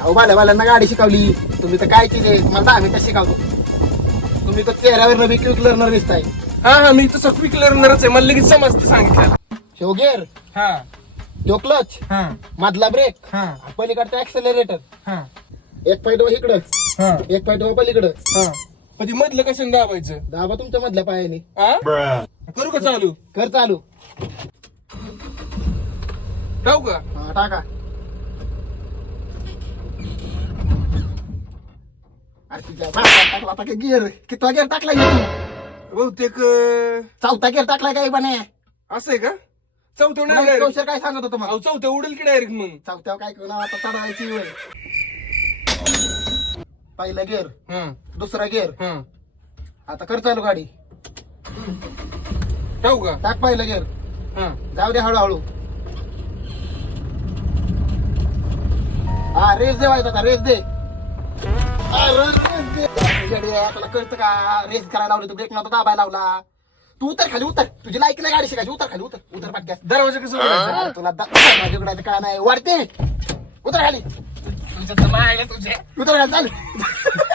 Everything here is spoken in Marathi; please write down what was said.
अहो बाल्यांना गाडी शिकवली तुम्ही तर काय चीज आहे तुम्हाला 10 मिनिटात शिकवतो. तुम्ही तर चेहऱ्यावर नवी क्विक लर्नर दिसताय. हा मी तसं क्विक लर्नरच आहे, मला लगेच समजतं सांगितलं. शो गिअर, हा तो क्लच, हा मधला ब्रेक, हा पलीकडचा ऍक्सेलरेटर, हा एक पाय इकडं हा एक पाय पलीकडं. हा पण ते मधलं कसं दाबायचं? दाबा तुमच्या मधल्या पायाने. हा करू का चालू? कर चालू. जाऊ का? हा, टाका. अरे तुझ्या बापाने टाकला आता गिअर. कितवा गिअर टाकलाय तू? बहुतेक चौथा गिअर टाकलाय काय बने? असं आहे का? चौथं नाही direct. कौशल काय सांगत होतो मग? चौथं उडेल की डायरेक्ट मग? चौथ्यावर काय करू आता चढवायची वेळ. पहिला गिअर, हा दुसरा गिअर. हा आता कर चालू गाडी. जाऊ का? टाक पहिला गिअर. हा जाऊ दे हळूहळू. हा रेस दे व्हायचा आता, रेस दे. रेस दे. तुला कळतं का? रेस करायला लावली तू, ब्रेक नव्हता दाबायला लावला. तू उतर खाली, उतर. तुझी लायकी नाही गाडी शिकायची. उतर खाली, उतर पाटक्यास. दरवाजा कसं उघडायचा? तुला दरवाजा उघडायचं का नाही? वाढते. उतर खाली, तुझ्या तर नाही तुझे उतर खाली, चाल.